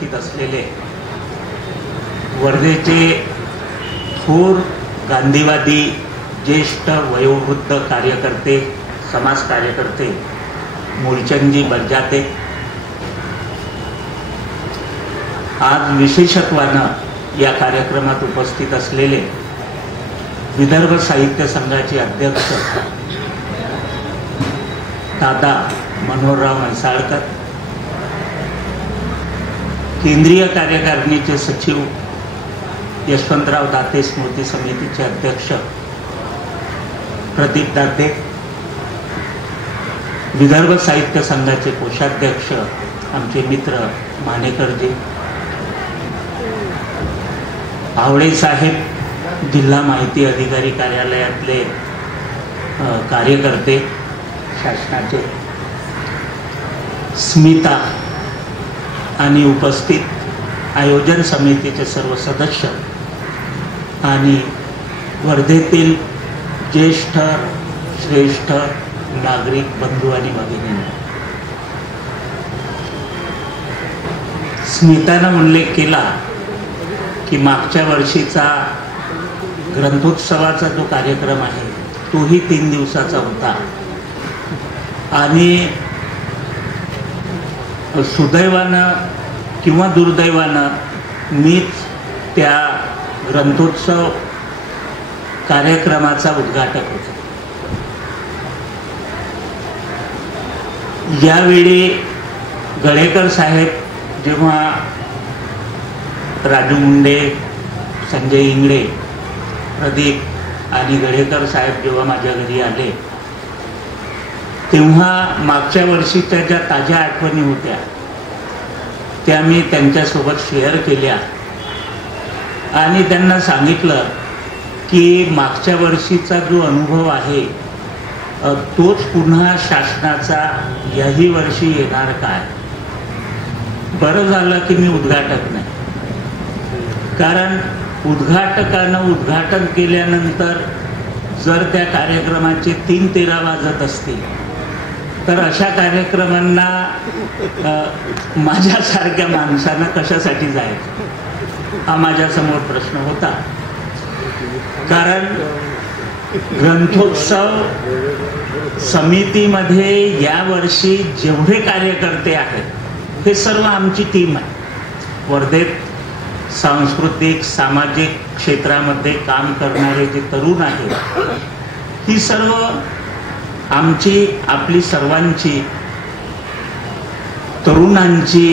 उपस्थित असलेले वर्धेचे थोर गांधीवादी ज्येष्ठ वयोवृद्ध कार्यकर्ते, समाज कार्यकर्ते मूलचंदजी बरजाते आज विशेषत्वानं या कार्यक्रमात उपस्थित असलेले विदर्भ साहित्य संघाचे अध्यक्ष दादा मनोहरराव म्हैसाळकर, केंद्रीय कार्यकारिणीचे सचिव यशवंतराव दाते स्मृती समितीचे अध्यक्ष प्रदीप दाते, विदर्भ साहित्य संघाचे कोषाध्यक्ष आमचे मित्र मानेकरजी, आवळे साहेब जिल्हा माहिती अधिकारी कार्यालयातले कार्यकर्ते शासनाचे, स्मिता आणि उपस्थित आयोजन समितीचे सर्व सदस्य आणि वर्धेतील ज्येष्ठ श्रेष्ठ नागरिक बंधू आणि भगिनी, स्मितानं उल्लेख केला की मागच्या वर्षीचा ग्रंथोत्सवाचा जो कार्यक्रम आहे तोही 3 दिवसाचा होता आणि सुदैवानं किंवा दुर्दैवानं मीच त्या ग्रंथोत्सव कार्यक्रमाचा उद्घाटक होतो। यावेळी गडेकर साहेब जेव्हा राजू मुंडे, संजय इंगळे, प्रदीप आणि गडेकर साहेब जेव्हा माझ्या घरी आले तेव्हा मागच्या वर्षीच्या ज्या ताज्या आठवणी होत्या त्या मी त्यांच्यासोबत शेअर केल्या आणि त्यांना सांगितलं की मागच्या वर्षीचा जो अनुभव आहे तोच पुन्हा शासनाचा याही वर्षी येणार काय। बरं झालं की मी उद्घाटक नाही, कारण उद्घाटकानं उद्घाटन केल्यानंतर जर त्या कार्यक्रमाचे 3:13 वाजत असतील तर अशा कार्यक्रमांना माझ्यासारख्या माणसानं कशासाठी जायचं हा माझ्यासमोर प्रश्न होता। कारण ग्रंथोत्सव समितीमध्ये यावर्षी जेवढे कार्यकर्ते आहेत हे सर्व आमची टीम आहे। वर्धेत सांस्कृतिक सामाजिक क्षेत्रामध्ये काम करणारे जे तरुण आहेत ही सर्व आमची आपली सर्वांची तरुणांची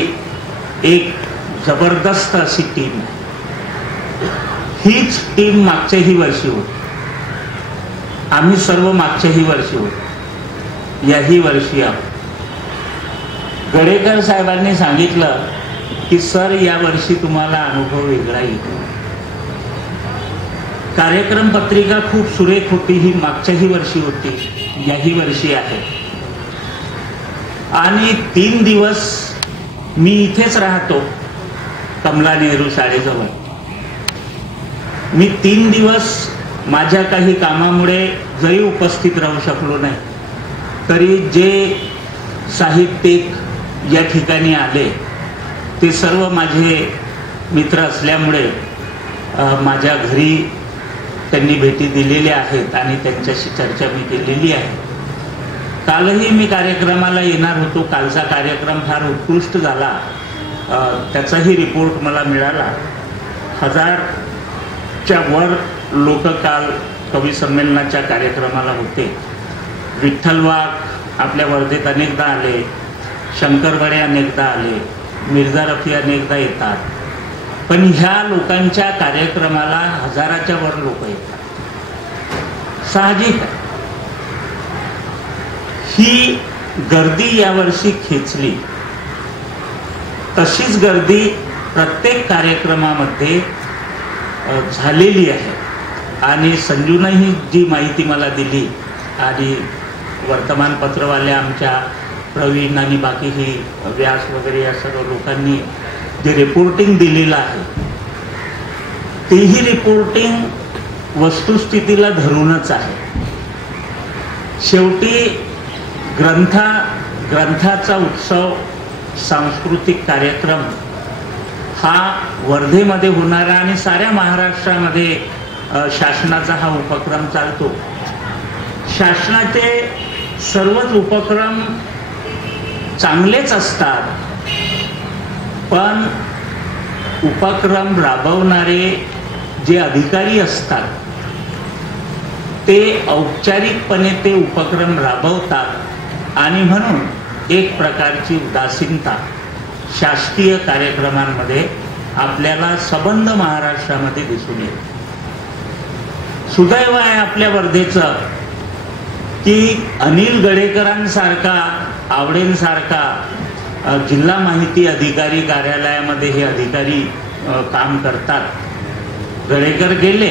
एक जबरदस्त अशी टीम आहे। हीच टीम मागच्याही वर्षी होती, आम्ही सर्व मागच्याही वर्षी होतो, याही वर्षी आहोत। गडेकर साहेबांनी सांगितलं की सर यावर्षी तुम्हाला अनुभव वेगळा येईल। कार्यक्रम पत्रिका खूप सुरेख होती, ही मागच्याही वर्षी होती, याही वर्षी आहे आणि 3 दिवस मी इथेच राहतो कमला नेहरू शाळेजवळ। मी 3 दिवस माझ्या काही कामामुळे जरी उपस्थित राहू शकलो नाही तरी जे साहित्यिक या ठिकाणी आले ते सर्व माझे मित्र असल्यामुळे माझ्या घरी त्यांनी भेटी दिलेल्या आहेत आणि त्यांच्याशी चर्चा मी केलेली आहे। कालही मी कार्यक्रमाला येणार होतो, कालचा कार्यक्रम फार उत्कृष्ट झाला, त्याचाही रिपोर्ट मला मिळाला। 1000च्या वर लोक काल कवी संमेलनाच्या कार्यक्रमाला होते। विठ्ठल वाघ आपल्या वर्धेत अनेकदा आले, शंकर बडे अनेकदा आले, मिर्झा रफी अनेकदा येतात, पण ह्या लोकांच्या कार्यक्रमाला 1000च्या वर लोक येतात, साहजिक आहे। ही गर्दी यावर्षी खेचली, तशीच गर्दी प्रत्येक कार्यक्रमामध्ये झालेली आहे आणि संजूनही जी माहिती मला दिली आणि वर्तमानपत्रवाले आमच्या प्रवीण आणि बाकीही व्यास वगैरे या सर्व लोकांनी जे रिपोर्टिंग दिलेलं आहे तेही रिपोर्टिंग वस्तुस्थितीला धरूनच आहे। शेवटी ग्रंथाचा उत्सव, सांस्कृतिक कार्यक्रम हा वर्धेमध्ये होणारा आणि साऱ्या महाराष्ट्रामध्ये शासनाचा हा उपक्रम चालतो. शासनाचे सर्वच उपक्रम चांगलेच असतात, पण उपक्रम राबवणारे जे अधिकारी असतात ते औपचारिकपणे ते उपक्रम राबवतात आणि म्हणून एक प्रकारची उदासीनता शासकीय कार्यक्रमांमध्ये आपल्याला सबंध महाराष्ट्रामध्ये दिसून येते. सुदैव आहे आपल्या वर्धेचं की अनिल गडेकरांसारखा, आवडेंसारखा जिल्हा माहिती अधिकारी कार्यालयामध्ये हे अधिकारी काम करतात. गडेकर गेले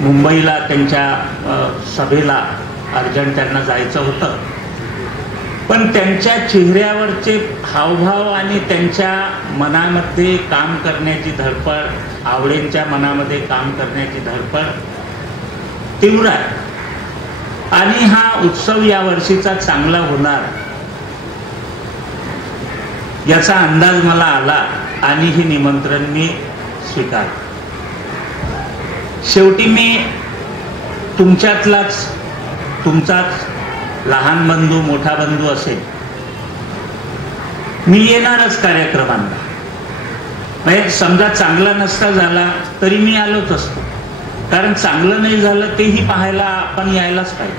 मुंबईला त्यांच्या सभेला, अर्जंट त्यांना जायचं होतं, पण त्यांच्या चेहऱ्यावरचे हावभाव आणि त्यांच्या मनामध्ये काम करण्याची धडपड, आवडेंच्या मनामध्ये काम करण्याची धडपड तीव्र आहे. आणि हा उत्सव या वर्षीचा चांगला होणार याचा अंदाज मला आला आणि हे निमंत्रण मी स्वीकारलं. शेवटी मी तुमच्यातलाच, तुमचाच लहान बंधू मोठा बंधू असेल, मी येणारच कार्यक्रमांना. म्हणजे समजा चांगला नसता झाला तरी मी आलोच असतो, कारण चांगलं नाही झालं तेही पाहायला आपण यायलाच पाहिजे.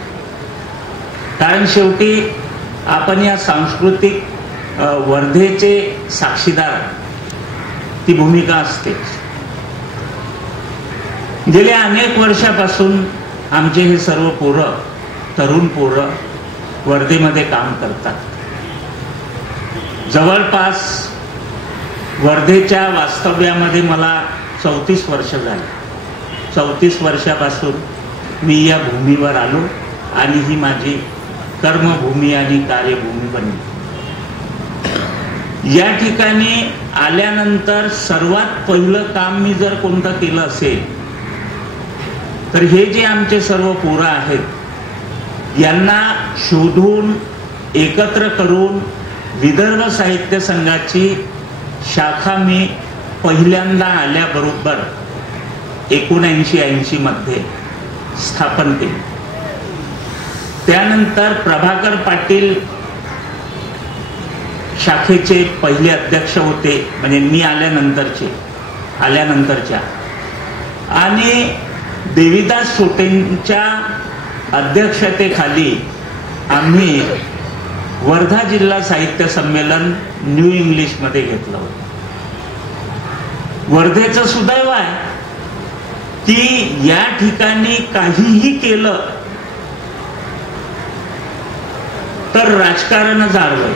कारण शेवटी आपण या सांस्कृतिक वर्धेचे साक्षीदार, ती भूमिका असते. गेल्या अनेक वर्षापासून आमचे हे सर्व पोरं, तरुण पोरं वर्धेमध्ये काम करतात. जवळपास वर्धेच्या वास्तव्यामध्ये मला 34 वर्ष झाली. 34 वर्षापासून मी या भूमीवर आलो आणि ही माझी कर्मभूमी आणि कार्यभूमी बनली. या ठिकाणी आल्यानंतर सर्वात पहिलं काम मी जर कोणतं केलं असेल तर हे जे आमचे सर्व पोरं आहेत यांना शोधून एकत्र करून विदर्भ साहित्य संघाची शाखा मी पहिल्यांदा आल्याबरोबर 79-80 मध्ये स्थापन केली. त्यानंतर प्रभाकर पाटील शाखेचे पहिले अध्यक्ष होते, म्हणजे मी आल्यानंतरच्या, आणि देवीदास सोटेंच्या अध्यक्षतेखाली आम्ही वर्धा जिल्हा साहित्य संमेलन न्यू इंग्लिश मध्ये घेतलं होतं. वर्धेचं सुदैव आहे की या ठिकाणी काहीही केलं तर राजकारणच आडवं.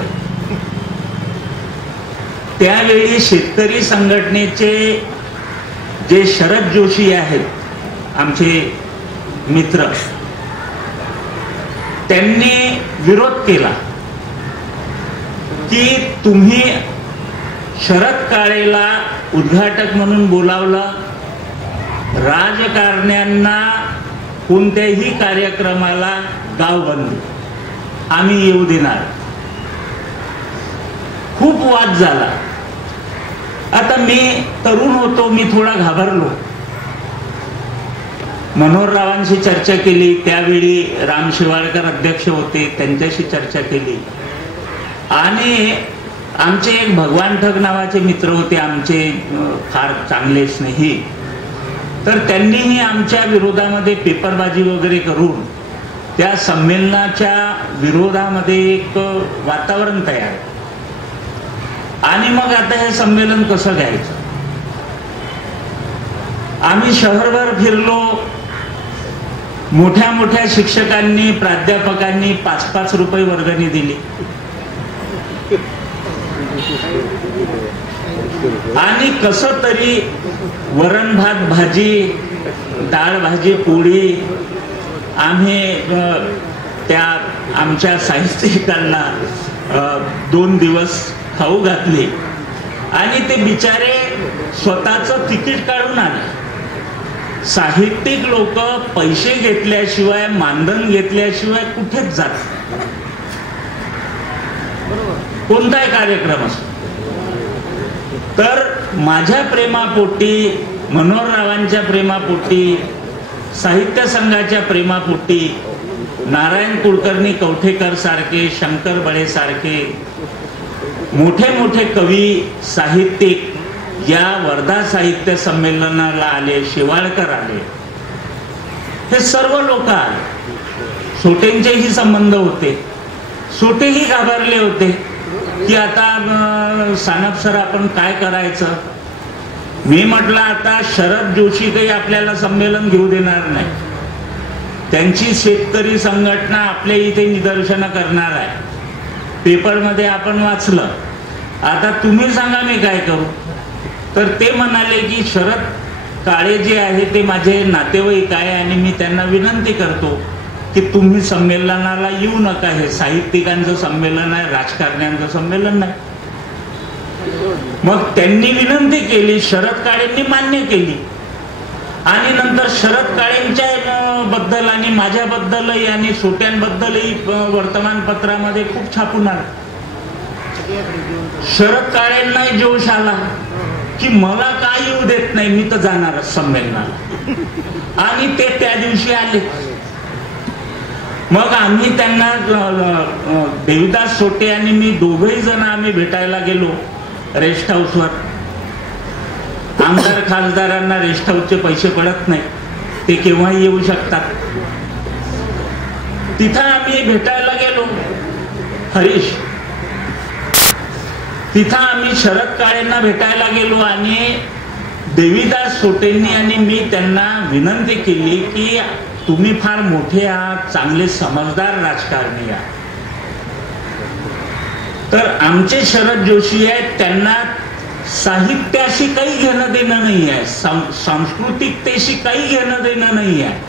त्यावेळी शेतकरी संघटनेचे जे शरद जोशी आहेत आमचे मित्र, त्यांनी विरोध केला की तुम्ही शरद काळेला उद्घाटक म्हणून बोलावलं, राजकारण्यांना कोणत्याही कार्यक्रमाला गावबंदी आम्ही येऊ देणार. खूप वाद झाला. आता मी तरुण होतो, मी थोडा घाबरलो. मनोहररावांशी चर्चा केली, त्यावेळी राम शेवाळकर अध्यक्ष होते, त्यांच्याशी चर्चा केली. आणि आमचे एक भगवान ठग नावाचे मित्र होते, आमचे फार चांगले स्नेही, तर त्यांनीही आमच्या विरोधामध्ये पेपरबाजी वगैरे करून त्या संमेलनाच्या विरोधामध्ये एक वातावरण तयार. आणि मग आता हे संमेलन कसं घ्यायचं? आम्ही शहरभर फिरलो. मोठ्या मोठ्या शिक्षकांनी, प्राध्यापकांनी 5-5 रुपये वर्गणी दिली आणि कसं तरी वरण भात भाजी, डाळ भाजी पोळी आम्ही त्या आमच्या साहित्यिकांना 2 दिवस खाऊ घातले. आणि ते बिचारे स्वतःचं तिकीट काढून आले. साहित्यिक लोक पैसे घेतल्याशिवाय, मानधन घेतल्याशिवाय कुठेच जात, कोणताही कार्यक्रम असतो. तर माझ्या प्रेमापोटी, मनोहररावांच्या प्रेमापोटी, साहित्य संघाच्या प्रेमापोटी नारायण कुलकर्णी कवठेकर सारखे, शंकर बळे सारखे मोठे मोठे कवी, साहित्यिक या वर्धा साहित्य संमेलनाला आले, शेवाळकर आले, हे सर्व लोक आले. सोटेंचेही संबंध होते. सोटेही घाबरले होते की आता सानप सर आपण काय करायचं. मी म्हटलं आता शरद जोशी काही आपल्याला संमेलन घेऊ देणार नाही. त्यांची शेतकरी संघटना आपल्या इथे निदर्शनं करणार आहे. पेपरमध्ये आपण वाचलं. आता तुम्ही सांगा मी काय करू. तर ते म्हणाले की शरद काळे जे आहे ते माझे नातेवाईक आहे आणि मी त्यांना विनंती करतो की तुम्ही संमेलनाला येऊ नका. हे साहित्यिकांचं संमेलन आहे, राजकारण्यांचं संमेलन नाही. मग त्यांनी विनंती केली, शरद काळेंनी मान्य केली आणि नंतर शरद काळेंच्या बद्दल आणि माझ्याबद्दलही आणि सोट्यांबद्दलही वर्तमानपत्रामध्ये खूप छापून आलं. शरद काळेंनाही जोश आला की मला काय येऊ देत नाही, मी तर जाणारच संमेलनाला. आणि ते त्या दिवशी आले. मग आम्ही त्यांना देविदास सोटे आणि मी दोघही जण आम्ही भेटायला गेलो रेस्ट हाऊसवर. आमदार खासदारांना रेस्ट हाऊसचे पैसे पडत नाही, ते केव्हाही येऊ शकतात. तिथं आम्ही भेटायला गेलो हरीश. तिथं आम्ही शरद काळेंना भेटायला गेलो आणि देविदास सोटेंनी आणि मी त्यांना विनंती केली की तुम्ही फार मोठे आहात, चांगले समजदार राजकारणी आहात. तर आमचे शरद जोशी आहेत, त्यांना साहित्याशी काही घेणं देणं नाही आहे, सांस्कृतिकतेशी काही घेणं देणं नाही आहे.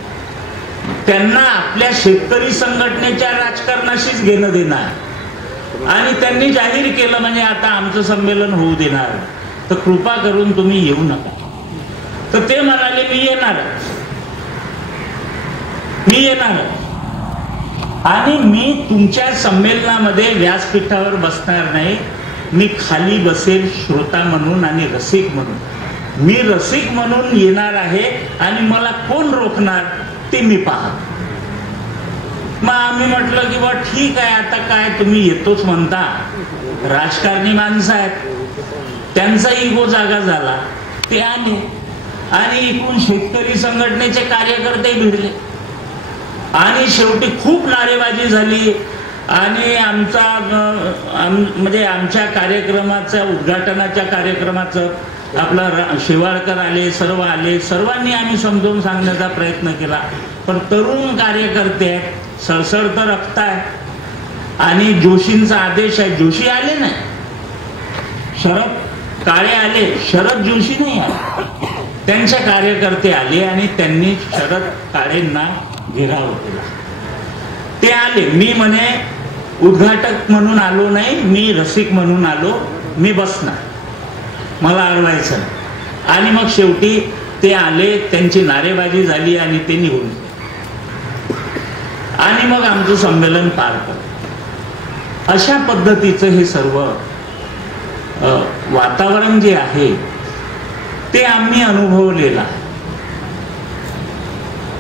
त्यांना आपल्या शेतकरी संघटनेच्या राजकारणाशीच घेणं देणं आहे. आणि त्यांनी जाहीर केलं म्हणजे आता आमचं संमेलन होऊ देणार, तर कृपा करून तुम्ही येऊ नका. तर ते म्हणाले मी येणार आणि मी तुमच्या संमेलनामध्ये व्यासपीठावर बसणार नाही. मी खाली बसेल श्रोता म्हणून आणि रसिक म्हणून. मी रसिक म्हणून येणार आहे आणि मला कोण रोखणार ते मी पाहतो. मग आम्ही म्हटलं की बा ठीक आहे, आता काय तुम्ही येतोच म्हणता, राजकारणी माणसं आहेत, त्यांचा इगो जागा झाला, ते आले आणि इकडून शेतकरी संघटनेचे कार्यकर्ते भिडले आणि शेवटी खूप नारेबाजी झाली. आणि म्हणजे आमच्या कार्यक्रमाच्या उद्घाटनाच्या कार्यक्रमाचं आपला शेवाळकर आले, सर्व आले, सर्वांनी आम्ही समजावून सांगण्याचा प्रयत्न केला. पण तरुण कार्यकर्ते आहेत, सळसळतं रक्त आहे आणि जोशींचा आदेश आहे. जोशी आले नाही, शरद काळे आले, शरद जोशी नाही आले. त्यांचे कार्यकर्ते आले आणि त्यांनी शरद काळेंना घेराव केला. ते आले. मी म्हणे उद्घाटक म्हणून आलो नाही, मी रसिक म्हणून आलो, मी बसणार, मला अडवायचं. आणि मग शेवटी ते आले, त्यांची नारेबाजी झाली आणि ते निघून गेले. आणि मग आमचं संमेलन पार पडलं. अशा पद्धतीचं हे सर्व वातावरण जे आहे ते आम्ही अनुभवलेलं आहे.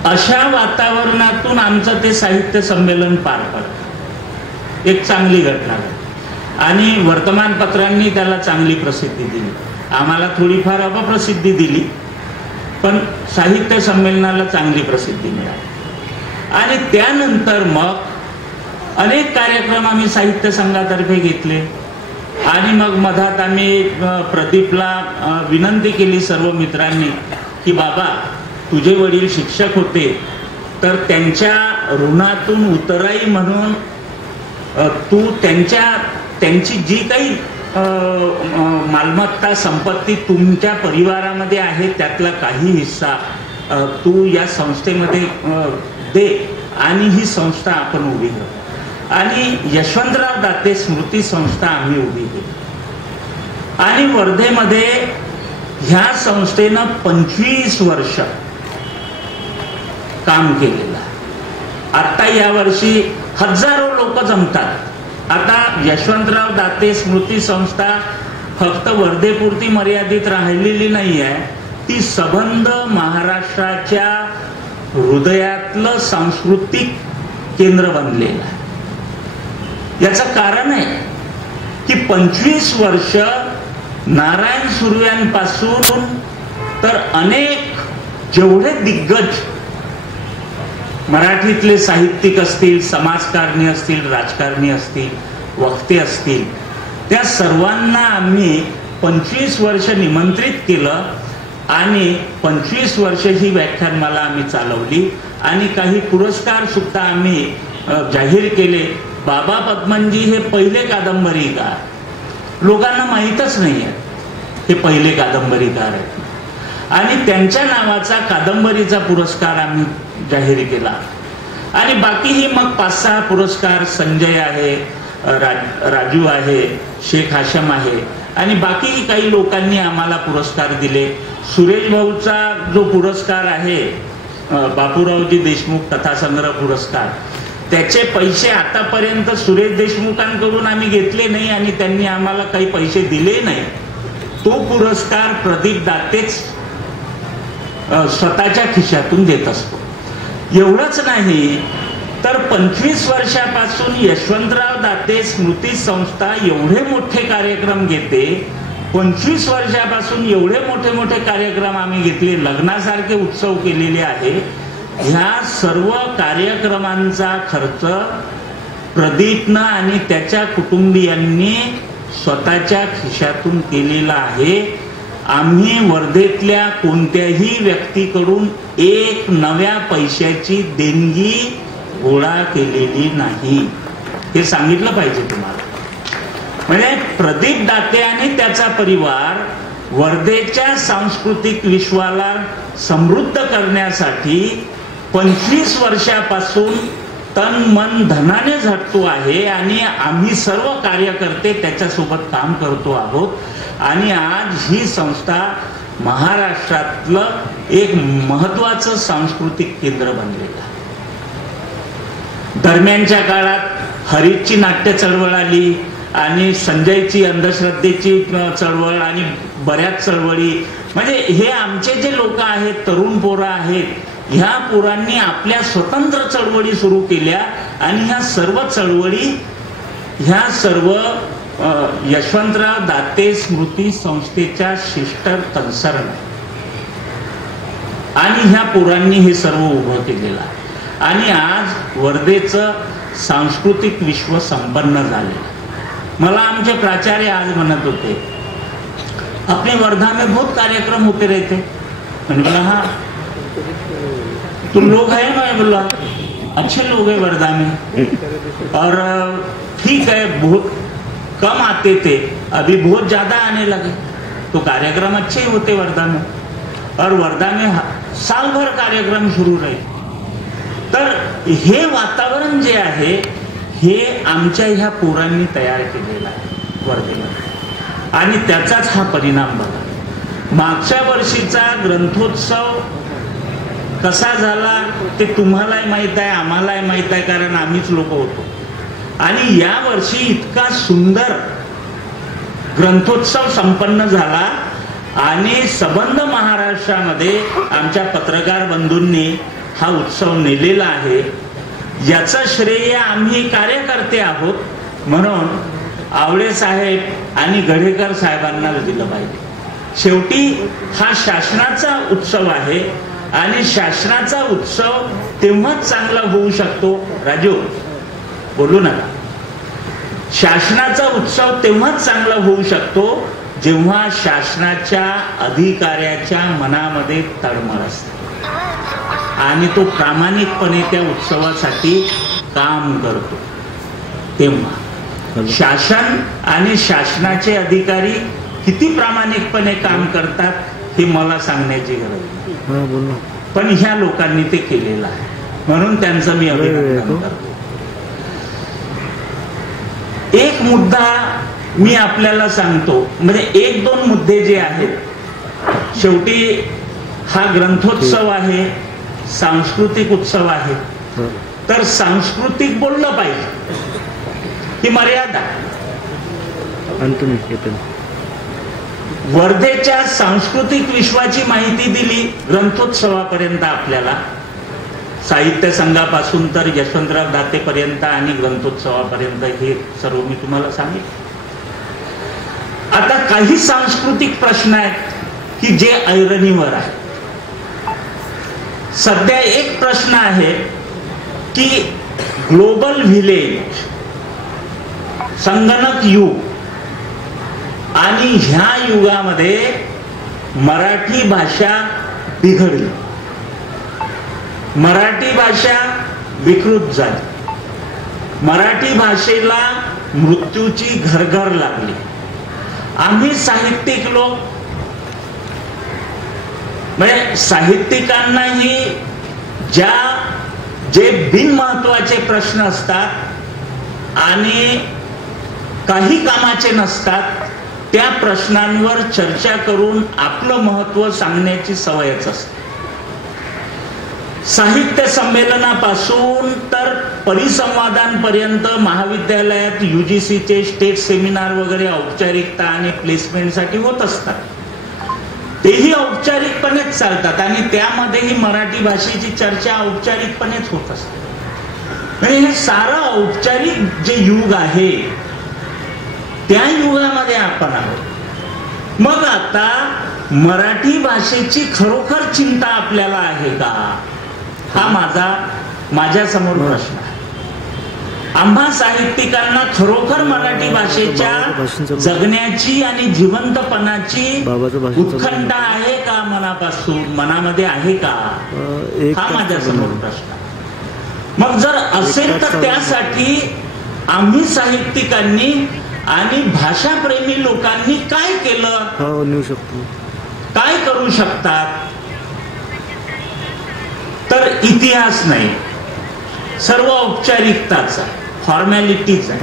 अशा वातावरणातून आमचं ते साहित्य संमेलन पार पडलं. एक चांगली घटना झाली आणि वर्तमानपत्रांनी त्याला चांगली प्रसिद्धी दिली. आम्हाला थोडीफार अपप्रसिद्धी दिली, पण साहित्य संमेलनाला चांगली प्रसिद्धी मिळाली. आणि त्यानंतर मग अनेक कार्यक्रम आम्ही साहित्य संघातर्फे घेतले. आणि मग मधात आम्ही प्रदीपला विनंती केली सर्व मित्रांनी की बाबा तुझे वडील शिक्षक होते, तर त्यांच्या ऋणातून उतराई म्हणून तू त्यांची जी काही मालमत्ता संपत्ती तुमच्या परिवारामध्ये आहे त्यातला काही हिस्सा तू या संस्थेमध्ये दे आणि ही संस्था आपण उभी करू. आणि यशवंतराव दाते स्मृती संस्था आम्ही उभी केली. आणि वर्धेमध्ये ह्या संस्थेनं 25 वर्ष काम केलेलं आहे. आता यावर्षी हजारो लोक जमतात. आता यशवंतराव दाते स्मृती संस्था फक्त वर्धेपुरती मर्यादित राहिलेली नाही आहे, ती सबंध महाराष्ट्राच्या हृदयातलं सांस्कृतिक केंद्र बनलेलं आहे। याचं कारण आहे की 25 वर्ष नारायण सुर्व्यांपासून तर अनेक जेवढे दिग्गज मराठीतले साहित्यिक असतील, समाजकारणी असतील, राजकारणी असतील, वक्ते असतील, त्या सर्वांना आम्ही 25 वर्ष निमंत्रित केलं आणि 25 वर्ष ही व्याख्यानमाला आम्ही चालवली आणि काही पुरस्कार सुद्धा आम्ही जाहीर केले। बाबा पद्मनजी हे पहिले कादंबरीकार, लोकांना माहीतच नाही आहे हे पहिले कादंबरीकार आहेत आणि त्यांच्या नावाचा कादंबरीचा पुरस्कार आम्ही जाहीर केला आणि बाकीही मग 5-6 पुरस्कार, संजय आहे, राजू आहे, शेख हाशम आहे आणि बाकीही काही लोकांनी आम्हाला पुरस्कार दिले। सुरेश भाऊचा जो पुरस्कार आहे, बापूरावजी देशमुख कथासंग्रह पुरस्कार, त्याचे पैसे आतापर्यंत सुरेश देशमुखांकडून आम्ही घेतले नाही आणि त्यांनी आम्हाला काही पैसे दिले नाही। तो पुरस्कार प्रदीप दातेच स्वतःच्या खिशातून देत असतो। एवढंच नाही तर 25 वर्षापासून यशवंतराव दाते स्मृती संस्था एवढे मोठे कार्यक्रम घेते, 25 वर्षापासून एवढे मोठे मोठे कार्यक्रम आम्ही घेतले, लग्नासारखे उत्सव केलेले आहे। ह्या सर्व कार्यक्रमांचा खर्च प्रदीपनं आणि त्याच्या कुटुंबियांनी स्वतःच्या खिशातून केलेला आहे। आम्ही वर्धेतल्या कोणत्याही व्यक्तीकडून एक नव्या पैशाची देणगी गोळा केलेली नाही, हे सांगितलं पाहिजे तुम्हाला। म्हणजे प्रदीप दाते आणि त्याचा परिवार वर्धेच्या सांस्कृतिक विश्वाला समृद्ध करण्यासाठी 25 वर्षापासून तन मन धनाने झटतो आहे आणि आम्ही सर्व कार्यकर्ते त्याच्यासोबत काम करतो आहोत आणि आज ही संस्था महाराष्ट्रातलं एक महत्वाचं सांस्कृतिक केंद्र बनलेलं आहे। दरम्यानच्या काळात हरीची नाट्य चळवळ आली आणि संजयची अंधश्रद्धेची चळवळ आणि बऱ्याच चळवळी, म्हणजे हे आमचे जे लोक आहेत, तरुण पोरं आहेत, ह्या पोरांनी आपल्या स्वतंत्र चळवळी सुरू केल्या आणि ह्या सर्व चळवळी, ह्या सर्व यशवंतराव दाते स्मृती संस्थेच्या सिस्टर कन्सर्न आणि ह्या पोरांनी हे सर्व उभं केलेलं आहे आणि आज वर्धेचं सांस्कृतिक विश्व संपन्न झाले। मला आमचे प्राचार्य आज म्हणत होते, अपने वर्धा में बहुत कार्यक्रम होते रहते। मैंने बोला हाँ, तुम लोग हैं? मैं बोला अच्छे लोग हैं वर्धा में और ठीक है, बहुत कम आते थे, अभी बहुत ज्यादा आने लगे, तो कार्यक्रम अच्छे होते वर्धा में और वर्धा में साल भर कार्यक्रम सुरू रहे। तर हे वातावरण जे आहे हे आमच्या ह्या पोरांनी तयार केलेलं आहे वर्धेमध्ये आणि त्याचाच हा परिणाम बघा। मागच्या वर्षीचा ग्रंथोत्सव कसा झाला ते तुम्हालाही माहित आहे, आम्हालाही माहित आहे, कारण आम्हीच लोक होतो आणि या वर्षी इतका सुंदर ग्रंथोत्सव संपन्न झाला आणि सबंध महाराष्ट्रामध्ये आमच्या पत्रकार बंधूंनी हा उत्सव नेलेला आहे। याचं श्रेय आम्ही कार्यकर्ते आहोत म्हणून आवळे साहेब आणि गडेकर साहेबांना दिलं पाहिजे। शेवटी हा शासनाचा उत्सव आहे आणि शासनाचा उत्सव तेव्हाच चांगला होऊ शकतो। राजू बोलू नका, शासनाचा उत्सव तेव्हाच चांगला होऊ शकतो जेव्हा शासनाच्या अधिकाऱ्याच्या मनामध्ये तळमळ असते आणि तो प्रामाणिकपणे त्या उत्सवासाठी काम करतो। तेव्हा शासन आणि शासनाचे अधिकारी किती प्रामाणिकपणे काम करतात हे मला सांगण्याची गरज नाही, पण ह्या लोकांनी ते केलेलं आहे म्हणून त्यांचं मी अभिनंदन करतो। एक मुद्दा मी आपल्याला सांगतो, म्हणजे 1-2 मुद्दे जे आहेत। शेवटी हा ग्रंथोत्सव आहे, सांस्कृतिक उत्सव आहे, तर सांस्कृतिक बोललं पाहिजे ही मर्यादा। वर्धेच्या सांस्कृतिक विश्वाची माहिती दिली ग्रंथोत्सवापर्यंत आपल्याला, साहित्य संघापासून तर यशवंतराव दातेपर्यंत आणि ग्रंथोत्सवापर्यंत हे सर्व मी तुम्हाला सांगितलं. आता काही सांस्कृतिक प्रश्न आहेत की जे ऐरणीवर आहेत. सध्या एक प्रश्न आहे की ग्लोबल व्हिलेज, संगणक युग आणि ह्या युगामध्ये मराठी भाषा बिघडली, मराठी भाषा विकृत झाली, मराठी भाषेला मृत्यूची घरघर लागली. आम्ही साहित्यिक लोक म्हणजे साहित्यिकांनाही जे बिनमहत्वाचे प्रश्न असतात आणि काही कामाचे नसतात त्या प्रश्नांवर चर्चा करून आपलं महत्व सांगण्याची सवयच असते. साहित्य संमेलनापासून तर परिसंवादांपर्यंत महाविद्यालयात UGCचे स्टेट सेमिनार वगैरे औपचारिकता आणि प्लेसमेंटसाठी होत असतात. तेही औपचारिकपणेच चालतात आणि त्यामध्येही मराठी भाषेची चर्चा औपचारिकपणेच होत असते. म्हणजे हे सारं औपचारिक जे युग आहे त्या युगामध्ये आपण आहोत. मग आता मराठी भाषेची खरोखर चिंता आपल्याला आहे का, हा माझ्या समोर प्रश्न आहे. आम्हा साहित्यिकांना खरोखर मराठी भाषेच्या जगण्याची आणि जिवंतपणाची उत्कंठा आहे का, मनामध्ये आहे का, हा माझ्या समोर प्रश्न आहे. मग जर असेल तर त्यासाठी आम्ही साहित्यिकांनी आणि भाषाप्रेमी लोकांनी काय केलं, काय करू शकतात, तर इतिहास नाही, सर्व औपचारिकताचा, फॉर्मॅलिटीचा.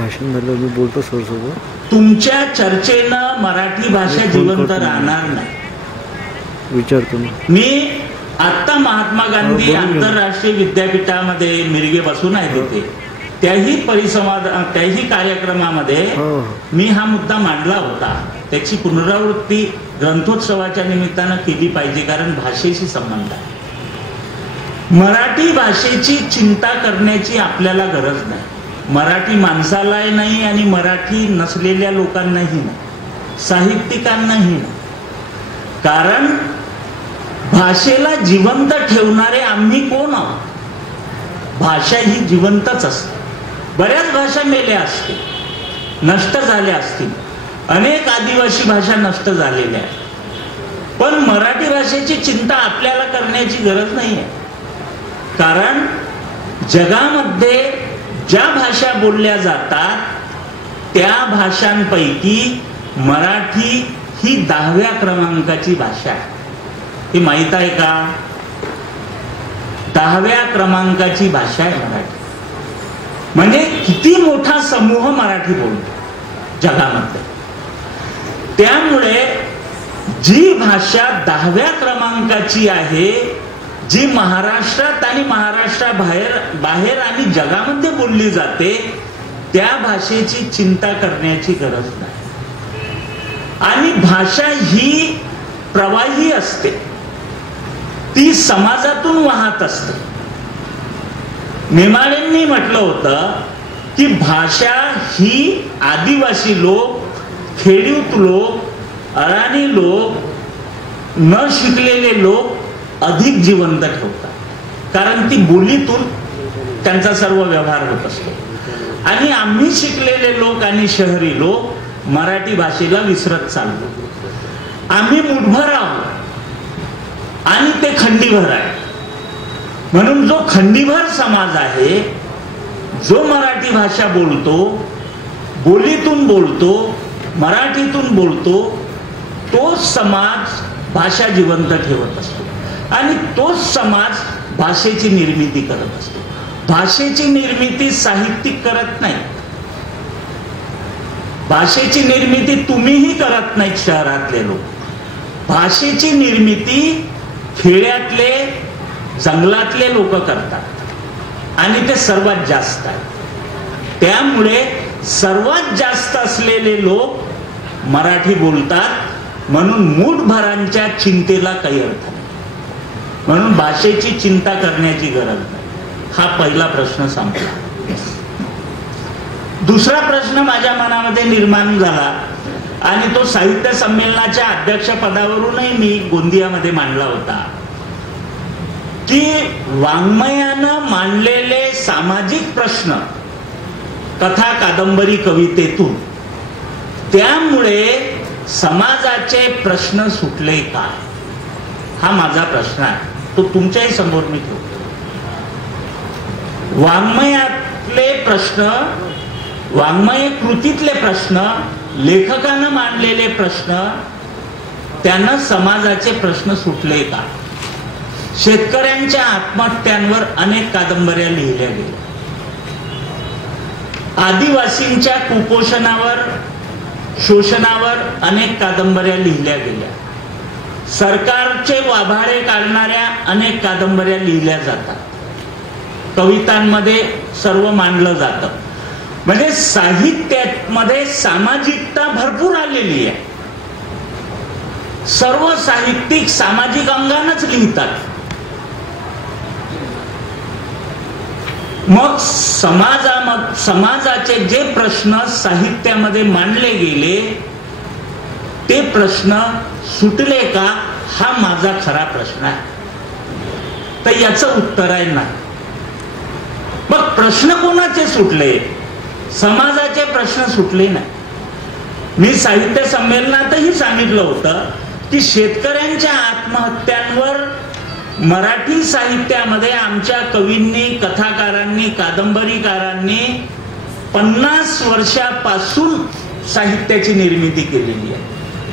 तुमच्या चर्चेनं मराठी भाषा जिवंत राहणार नाही. विचारतो मी आता महात्मा गांधी आंतरराष्ट्रीय विद्यापीठामध्ये मिरगे बसून आहे तिथे, त्याही कार्यक्रमामध्ये मी हा मुद्दा मांडला होता. त्याची पुनरावृत्ती ग्रंथोत्सवाच्या निमित्तानं केली पाहिजे, कारण भाषेशी संबंध आहे. मराठी भाषेची चिंता करण्याची आपल्याला गरज नाही, मराठी माणसालाही नाही आणि मराठी नसलेल्या लोकांनाही नाही, साहित्यिकांनाही नाही. कारण भाषेला जिवंत ठेवणारे आम्ही कोण आहोत. भाषा ही जिवंतच असते. बऱ्याच भाषा मेल्या असतील, नष्ट झाल्या असतील, अनेक आदिवासी भाषा नष्ट झालेल्या आहेत, पण मराठी भाषेची चिंता आपल्याला करण्याची गरज नाही आहे. कारण जगामध्ये ज्या भाषा बोलल्या जातात त्या भाषांपैकी मराठी ही 10व्या क्रमांकाची भाषा आहे. हे माहित आहे का? 10व्या क्रमांकाची भाषा आहे मराठी. म्हणजे किती मोठा समूह मराठी बोलतो जगामध्ये. त्यामुळे जी भाषा 10व्या क्रमांकाची आहे, जी महाराष्ट्रात आणि महाराष्ट्राबाहेर आणि जगामध्ये बोलली जाते, त्या भाषेची चिंता करण्याची गरज नाही. आणि भाषा ही प्रवाही असते, ती समाजातून वाहत असते. नेमाड्यांनी म्हटलं होतं की भाषा ही आदिवासी लोक, खेडूत लोक, अडाणी लोक, न शिकलेले लोक अधिक जिवंत ठेवतात, कारण ती बोलीतून त्यांचा सर्व व्यवहार होत असतो. आणि आम्ही शिकलेले लोक आणि शहरी लोक मराठी भाषेला विसरत चाललो. आम्ही मुठभर आहोत आणि ते खंडीभर आहे. म्हणून जो खंडीभर समाज आहे, जो मराठी भाषा बोलतो, बोलीतून बोलतो, मराठीतून बोलतो, तो समाज भाषा जिवंत ठेवत असतो आणि तोच समाज भाषेची निर्मिती करत असतो. भाषेची निर्मिती साहित्यिक करत नाही, भाषेची निर्मिती तुम्हीही करत नाहीत शहरातले लोक. भाषेची निर्मिती खेड्यातले, जंगलातले लोक करतात आणि ते सर्वात जास्त आहे. त्यामुळे सर्वात जास्त असलेले लोक मराठी बोलतात म्हणून मूठभरांच्या चिंतेला काही अर्थ नाही. म्हणून भाषेची चिंता करण्याची गरज नाही. हा पहिला प्रश्न संपला. दुसरा प्रश्न माझ्या मनामध्ये निर्माण झाला आणि तो साहित्य संमेलनाच्या अध्यक्षपदावरूनही मी गोंदियामध्ये मांडला होता की वाङ्मयानं मांडलेले सामाजिक प्रश्न कथा कादंबरी कवितेतून त्यामुळे समाजाचे प्रश्न सुटले का, हा माझा प्रश्न आहे. तो तुमच्याही समोर मी ठेवतो. वाङ्मयातले प्रश्न, वाङ्मय कृतीतले प्रश्न, लेखकानं मांडलेले प्रश्न, त्यानं समाजाचे प्रश्न सुटले का. शेतकऱ्यांच्या आत्महत्यांवर अनेक कादंबऱ्या लिहिल्या गेल्या. आदिवासींच्या कुपोषणावर, शोषणावर अनेक कादंबऱ्या लिहिल्या गेल्या. सरकारचे वाभाडे काढणाऱ्या अनेक कादंबऱ्या लिहिल्या जातात. कवितांमध्ये सर्व मांडलं जातं. म्हणजे साहित्यामध्ये सामाजिकता भरपूर आलेली आहे. सर्व साहित्यिक सामाजिक अंगानच लिहितात. मग समाजाचे जे प्रश्न साहित्यामध्ये मांडले गेले ते प्रश्न सुटले का, हा माझा खरा प्रश्न आहे. तर याचं उत्तर आहे नाही. मग प्रश्न कोणाचे सुटले? समाजाचे प्रश्न सुटले नाही. मी साहित्य संमेलनातही सांगितलं होतं की शेतकऱ्यांच्या आत्महत्यांवर मराठी साहित्यामध्ये आमच्या कवींनी, कथाकारांनी, कादंबरीकारांनी 50 वर्षापासून साहित्याची निर्मिती केलेली आहे.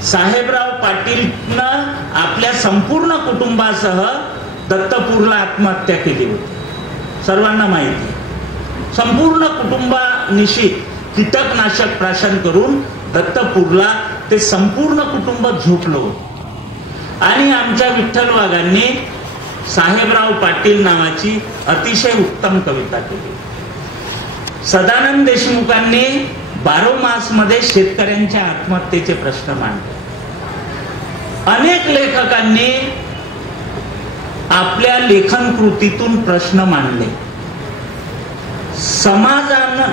साहेबराव पाटीलनं आपल्या संपूर्ण कुटुंबासह दत्तपूरला आत्महत्या केली होती. सर्वांना माहिती आहे. संपूर्ण कुटुंबानिशी कीटकनाशक प्राशन करून दत्तपूरला ते संपूर्ण कुटुंब झोपलं होतं. आणि आमच्या विठ्ठल वाघांनी साहेबराव पाटील नावाची अतिशय उत्तम कविता केली. सदानंद देशमुखांनी 12 मासमध्ये शेतकऱ्यांच्या आत्महत्येचे प्रश्न मांडले. अनेक लेखकांनी आपल्या लेखन कृतीतून प्रश्न मांडले.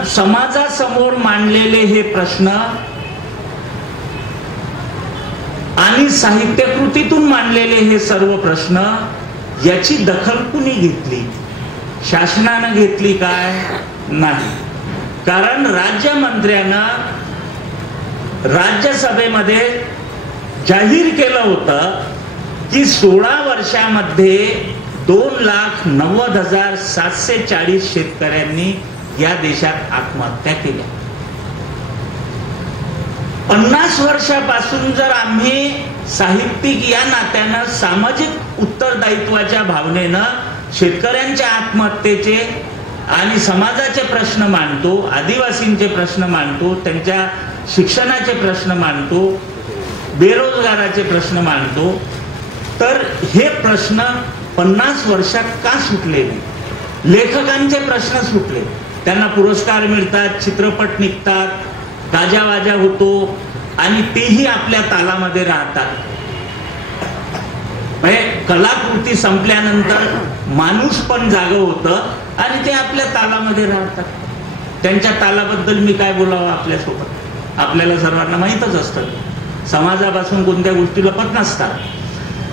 समाजासमोर मांडलेले हे प्रश्न आणि साहित्यकृतीतून मांडलेले हे सर्व प्रश्न याची दखल कुणी घेतली? शासनानं घेतली काय? नाही. कारण राज्यमंत्र्यानं राज्यसभेमध्ये जाहीर केलं होतं की 16 वर्षामध्ये 2,90,740 शेतकऱ्यांनी या देशात आत्महत्या केल्या. 50 वर्षापासून जर आम्ही साहित्यिक या नात्यानं सामाजिक उत्तरदायित्वाच्या भावनेनं शेतकऱ्यांच्या आत्महत्येचे आणि समाजाचे प्रश्न मांडतो, आदिवासींचे प्रश्न मांडतो, त्यांच्या शिक्षणाचे प्रश्न मांडतो, बेरोजगाराचे प्रश्न मांडतो, तर हे प्रश्न 50 वर्षात का सुटले नाही? लेखकांचे प्रश्न सुटले. त्यांना पुरस्कार मिळतात, चित्रपट निघतात, गाजावाजा होतो आणि तेही आपल्या तालामध्ये राहतात. म्हणजे कलाकृती संपल्यानंतर माणूस पण जागं होतं आणि ते आपल्या तालामध्ये राहतात. त्यांच्या तालाबद्दल मी काय बोलावं आपल्यासोबत? आपल्याला सर्वांना माहीतच असतं समाजापासून कोणत्या गोष्टी लपत नसतात.